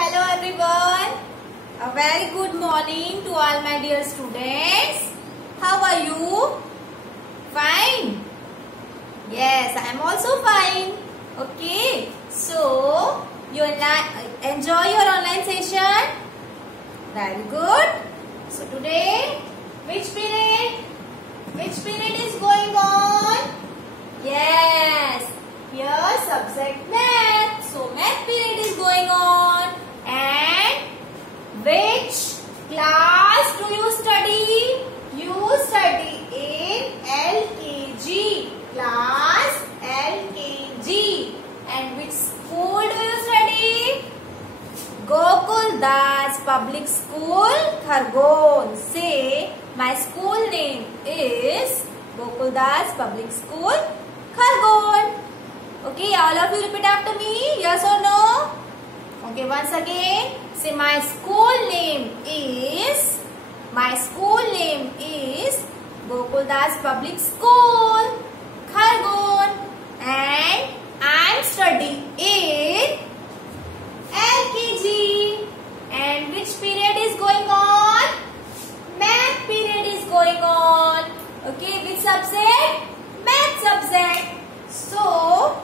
Hello everyone. A very good morning to all my dear students. How are you? Fine? Yes, I am also fine. Okay. So, you enjoy your online session? Very good. So, today, which period? Which period is going on? Yes. Here, subject math. So, math period is going on. And which class do you study? You study in LKG. Class LKG. And which school do you study? Gokul Das Public School, Khargon. Say, my school name is Gokul Das Public School, Khargon. Okay, all of you repeat after me. Yes or no? Okay, once again. Say, my school name is Gokul Das Public School, Khargon. And I am studying in LKG. And which period is going on? Math period is going on. Okay, which subject? Math subject. So,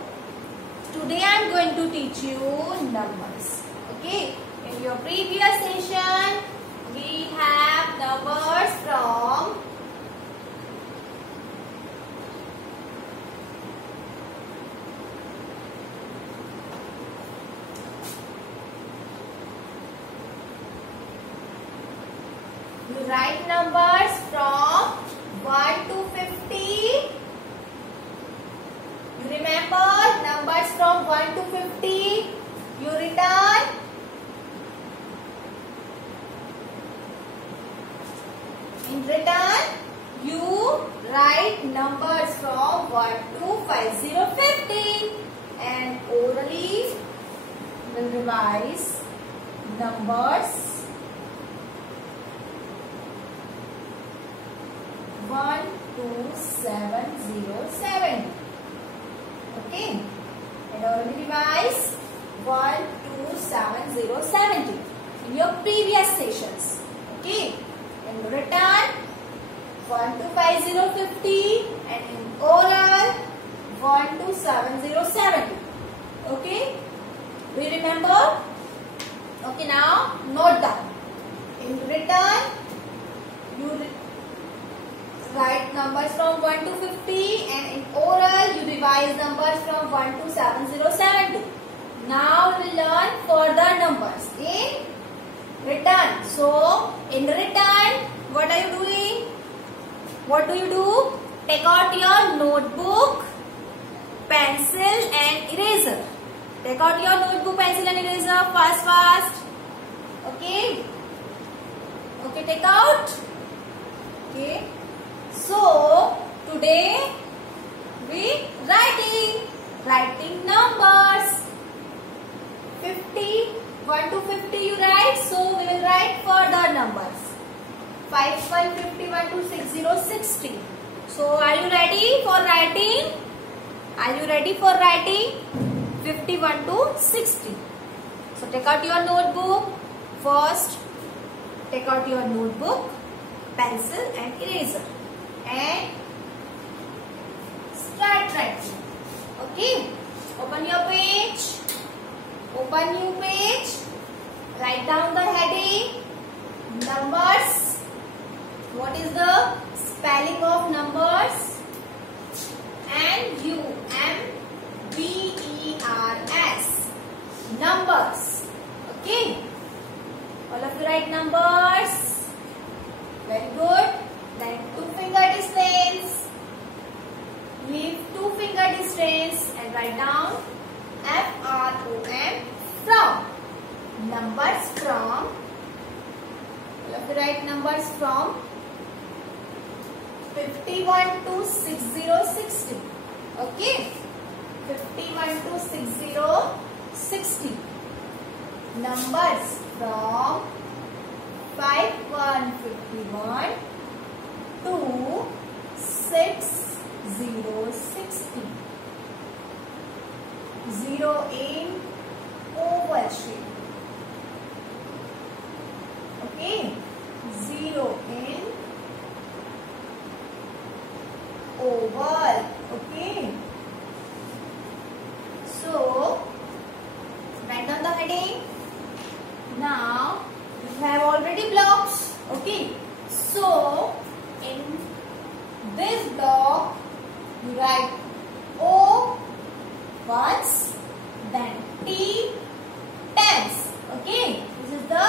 today I am going to teach you numbers. Okay, in your previous session, we have numbers from you write numbers from 1 to 50. You remember numbers from 1 to 50. You return. In return, you write numbers from 1 to 50. And orally, will revise numbers 1 to 7070. Okay, and already revise 1 to 7070 in your previous sessions. Okay, in return 1 to 5050 and in oral 1 to 7070. Okay, we remember? Okay, now note down. In return, you write numbers from 1 to 50 and in oral you revise numbers from 1 to 7070. Now we will learn further numbers in return. So, in return, what are you doing? What do you do? Take out your notebook, pencil and eraser. Take out your notebook, pencil and eraser fast. Okay? Okay, take out. Okay. So, today we writing numbers 50, 1 to 50 you write, so we will write further numbers 51, 51 to 60, 60. So, are you ready for writing? Are you ready for writing 51 to 60? So, take out your notebook. First, take out your notebook, pencil and eraser. And start writing. Okay. Open your page. Open new page. Write down the heading. Numbers. What is the spelling of numbers? N-U-M-B-E-R-S. Numbers. Okay. All of you write numbers. Very good. Then 2 finger distance. Leave 2 finger distance and write down F-R-O-M, from. Numbers from. You have to write numbers from 51 to 60, 60. Okay. 51 to 60, 60. Numbers from 5151 to 6060. 0 in oval shape. Okay, 0 in oval. Okay, so write down the heading. Now you have already blocks. Okay, so in this block you write O once, then T tens. Okay, this is the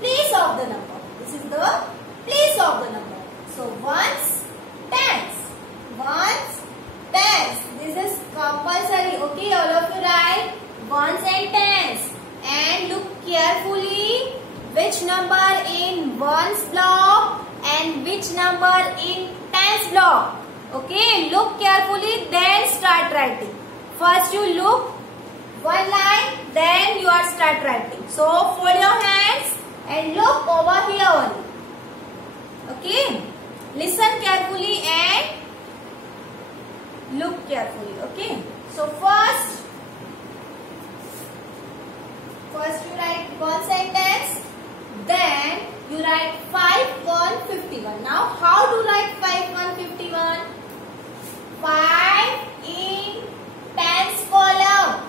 place of the number. This is the place of the number. So ones, tens. Ones, tens. This is compulsory. Okay, all of you write ones and tens. And look carefully which number in ones block and which number in tens block. Okay, look carefully, then start writing. First you look one line, then you are start writing. So fold your hands and look over here only. Okay, listen carefully and look carefully. Okay, so first you write one sentence, then you write 5, 1, 51. Now how to write 5, 1, 51? 5 in tens column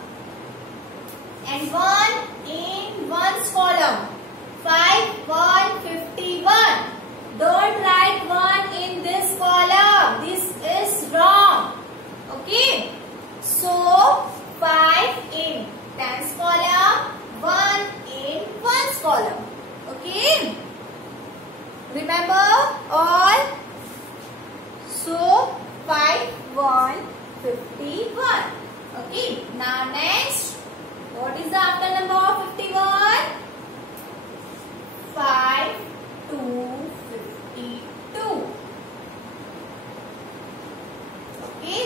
and 1 in ones column. 5, 1, 51. Don't write 1 in this column. This is wrong. Okay. So 5 in tens column, 1 in ones column. Okay. Remember all. So 5, 1, 51. Okay. Now next, what is the after number of 51? 5, 2, 52. Okay.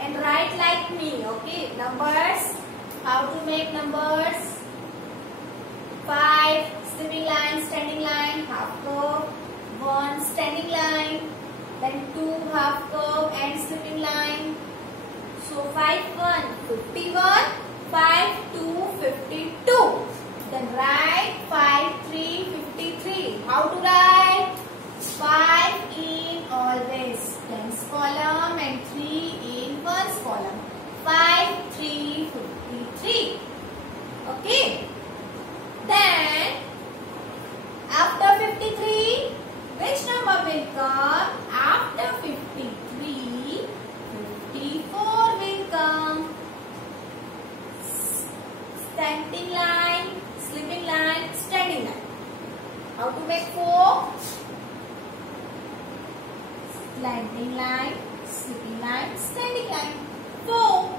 And write like me. Okay. Numbers. How to make numbers? 5, slipping line, standing line, half curve. 1, standing line. Then 2, half curve and slipping line. So 5, 1, 51. 5, 2, 52. Then write 5, 3, 53. How to write? 5 in always tens column and 3 in ones column. 5, 3, 53. Okay. Then after 53, which number will come? After 53, 54 will come. Standing line, slipping line, standing line. How to make 4? Slanting line, slipping line, standing line. 4.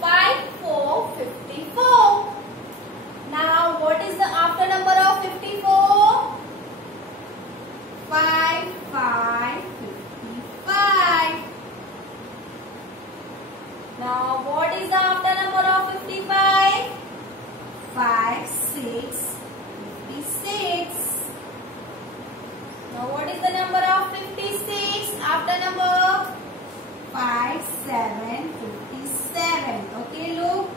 5, 4, 54. Now what is the after number of 54? 5, 5, 55. Now what is the after number of 55? 5, 6, 56. Now what is the number of 56? After number 5, 7, 57. Okay, look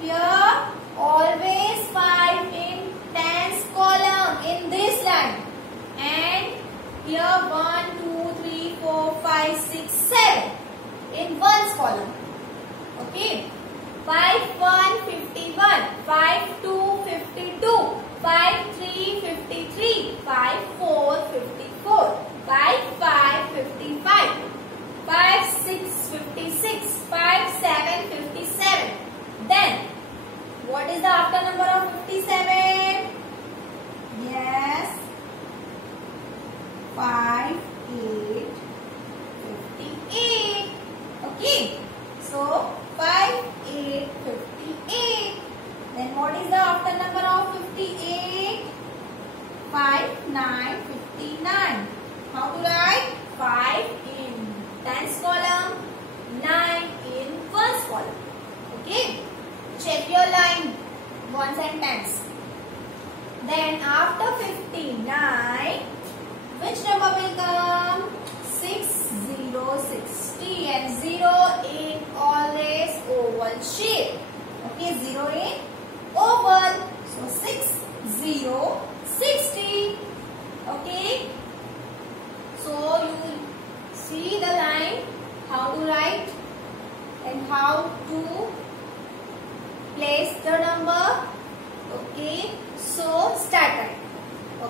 here. Always 5 in tens column in this line. And here 1, 2, 3, 4, 5, 6, 7 in ones column. Okay. 5, 1, 51. 5, 2, 52. 5, 3, 53. 5, 4, 54. 5, 5, 55. 5, 6, 56. 5, 7, 57. Then, what is the after number of 57? Yes. 5, 8, 58. Okay. So, 5, 8, 58. Then what is the after number of 58? 5, 9, 59. How to write? 5 in tens column, 9 in ones column. Okay. Check your line, ones and tens. Then after 59, which number will come? 6, 0, 60 and 0 in always oval shape. Okay, 0 in oval. So 6, 0, 60. Okay. So you see the line, how to write and how to place the number. Okay. So start write.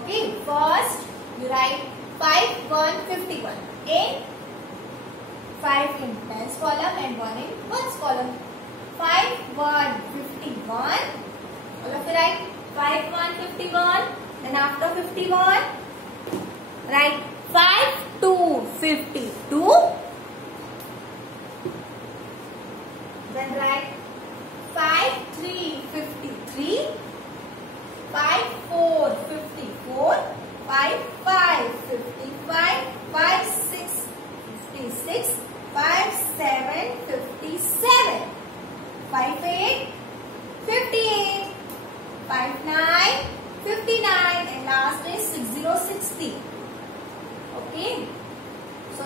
Okay. First you write 5, 1, 51 in 5 in tens column and 1 in ones column. 5, 1, 51. All of you write 5, 1, 51. Then after 51, write 5, 2, 52. Then write 5, 3, 53. 5, 4, 54. 5, 5, 55. 5, 6, 56. 5, 7, 57. 5, 8, 58. 5, 9, 59. And last is 60, 60. Okay. So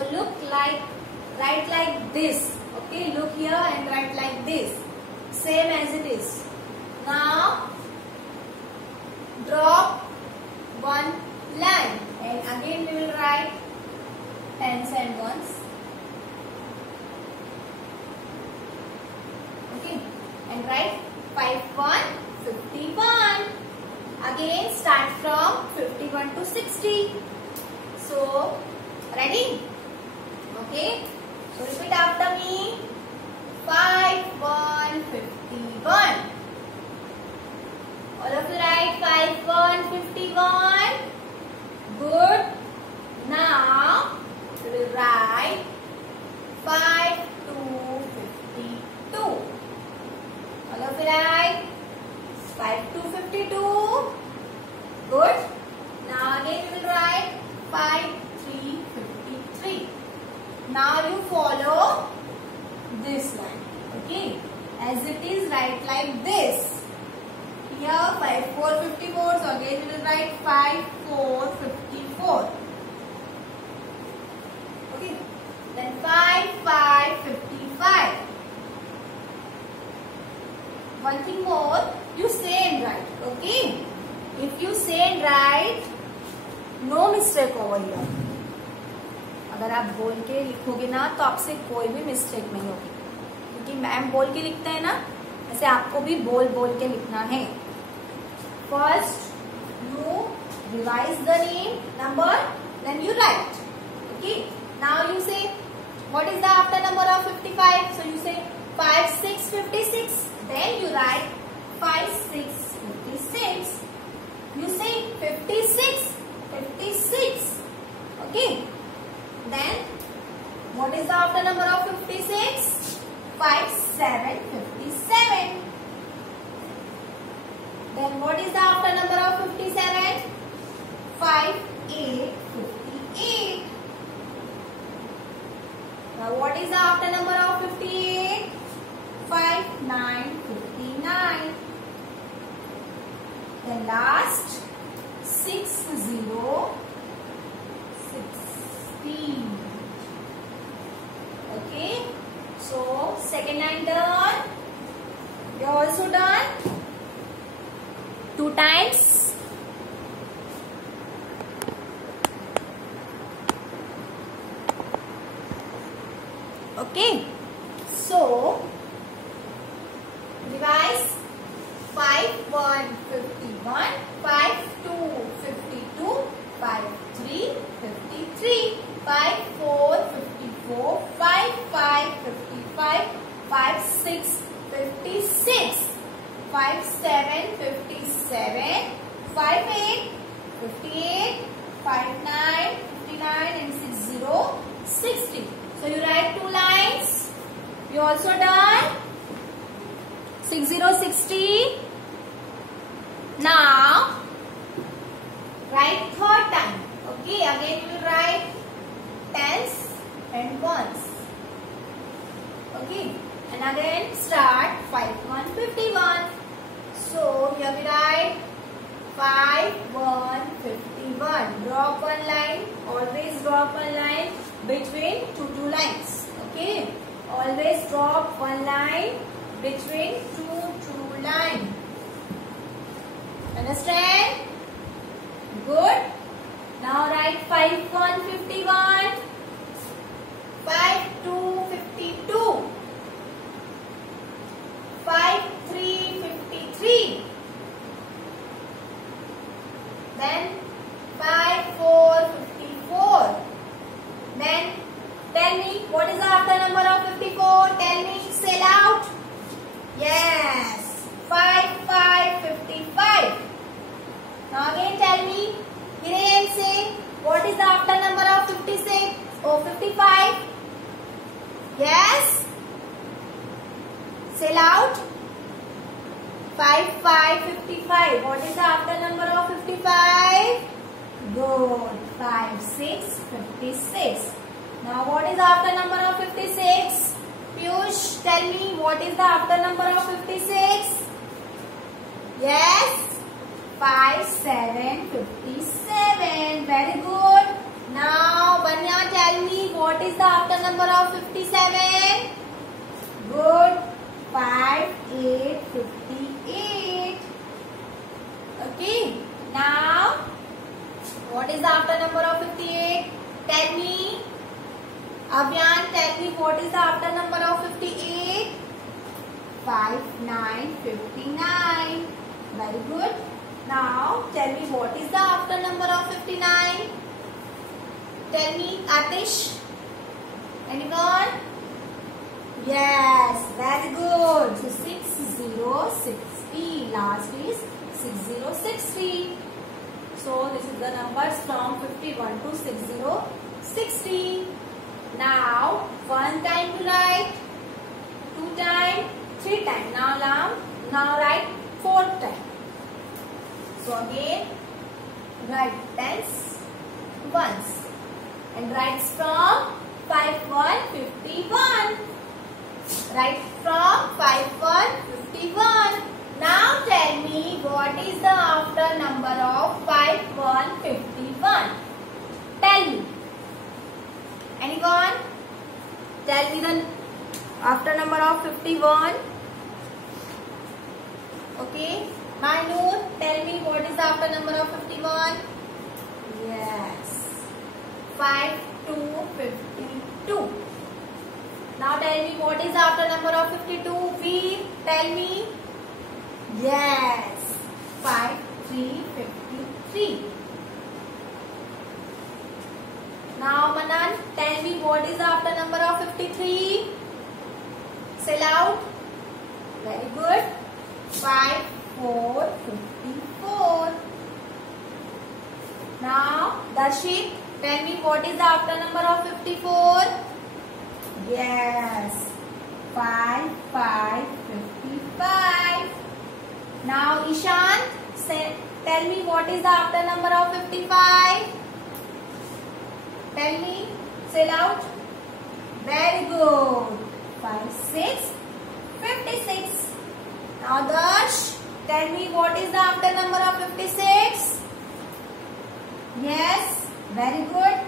write like this. Okay. Look here and write like this. Same as it is. Now drop one line and again we will write tens and ones. Okay. And write 5, 1, 51. Again start from 51 to 60. So ready? Okay. So repeat after me. 5, 1, 51. All of you write 5, 1, 51. Good. Now we will write 5, 2, 52. All of you write 5, 2, 52. Good. Now again we will write 5, 3, 53. Now you follow this line. Okay. As it is, write like this. Here 5, 4, 54. So again we will write 5, 4, 54. Okay. Then 5, 5, 55. One thing more, you say and write. Okay. If you say and write, no mistake over here. अगर आप बोल के लिखोगे ना तो आपसे कोई भी मिस्टेक नहीं होगी, क्योंकि मैम बोल के लिखते हैं ना, ऐसे आपको भी बोल के लिखना है. First you revise the name number, then you write. Okay. Now you say what is the after number of 55? So you say 5, 6, 56. Then you write 5, 6, 56. You say 56, 56. Okay. Then what is the after number of 56? 5, 7, 57. Then what is the after number of 57? 5, 8, 58. Now what is the after number of 58? 5, 9, 59. Then last 6, 0, 16. Okay. So second line done. You are also done. 2 times. Okay. So revise 5, 1, 51. 5, 2, 52. 5, 3, 53. 5, 4, 54. 5, 5, 55. 5, 6, 56. 5, 7, 57. 5, 8, 58. 5, 9, 59. And 6, 0, 60. So you write 2 lines. You also done. 6, 0, 60. Now write third time. Okay. Again you will write tens and ones. Okay. And again start 5, 1, 51. So here we write 5, 1, 51. Drop one line. Always drop one line between two lines. Okay. Always drop one line between two lines. Understand? 55. What is the after number of 55? Good. 5, 6, 56. Now what is the after number of 56? Piyush, tell me what is the after number of 56? Yes? 5, 7, 57. Very good. Now Vanya, tell me what is the after number of 57? Good. 5, 8, 58. Okay. Now, what is the after number of 58? Tell me. Avyan, tell me what is the after number of 58? 5, 9, 59. Very good. Now, tell me what is the after number of 59? Tell me, Atish. Anyone? Yes, very good. So 6060. Last is 6060. So this is the numbers from 51 to 6060. Now 1 time to write, 2 time, 3 time. Now write 4 time. So again write tens once and write from 5151. Write from 5151. Now tell me what is the after number of 5151. Tell me. Anyone? Tell me the after number of 51. Okay. Mainur, tell me what is the after number of 51. Yes. 5252. Now tell me what is the after number of 52. Veer, tell me. Yes. 5353. Now Manan, tell me what is the after number of 53. Say loud. Very good. 5454. Now Darshit, tell me what is the after number of 54. Yes. 5555. Now Ishant, tell me what is the after number of 55. Tell me. Say loud. Very good. 5656. Now Darsh, tell me what is the after number of 56. Yes. Very good.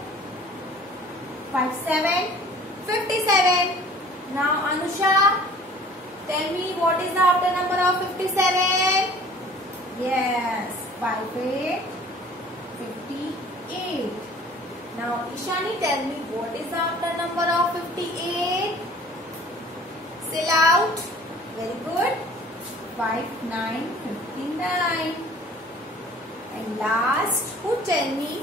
5757. Now Anusha, tell me what is the after number of 57. Yes. 5858. Now Ishani, tell me what is the after number of 58. Say loud. Very good. 5959. And last, who tell me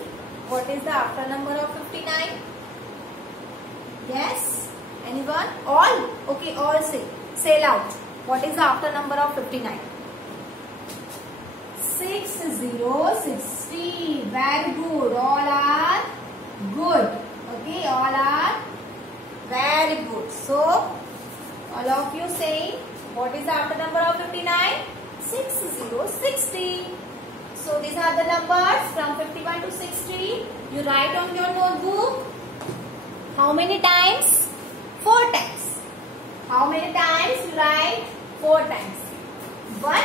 what is the after number of 59? Yes? Anyone? All? Okay, all say. Say loud. What is the after number of 59? 6060. Very good. All are good. Okay, all are very good. So, all of you saying, what is the after number of 59? 6060. So, these are the numbers from 51 to 60. You write on your notebook. How many times? 4 times. How many times you write? 4 times. 1,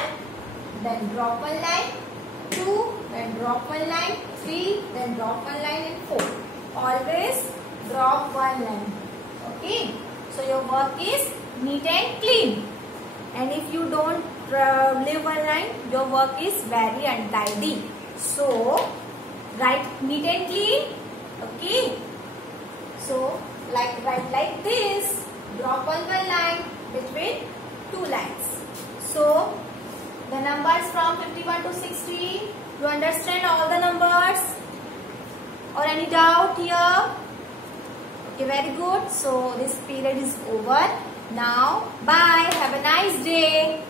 then drop 1 line. 2, then drop 1 line. 3, then drop 1 line, and 4. Always drop 1 line. Okay. So your work is neat and clean. And if you don't leave 1 line, your work is very untidy. So write neat and clean. Okay. So write like this. Drop 1 line between 2 lines. So the numbers from 51 to 60. You understand all the numbers? Or any doubt here? Okay, very good. So this period is over. Now, bye. Have a nice day.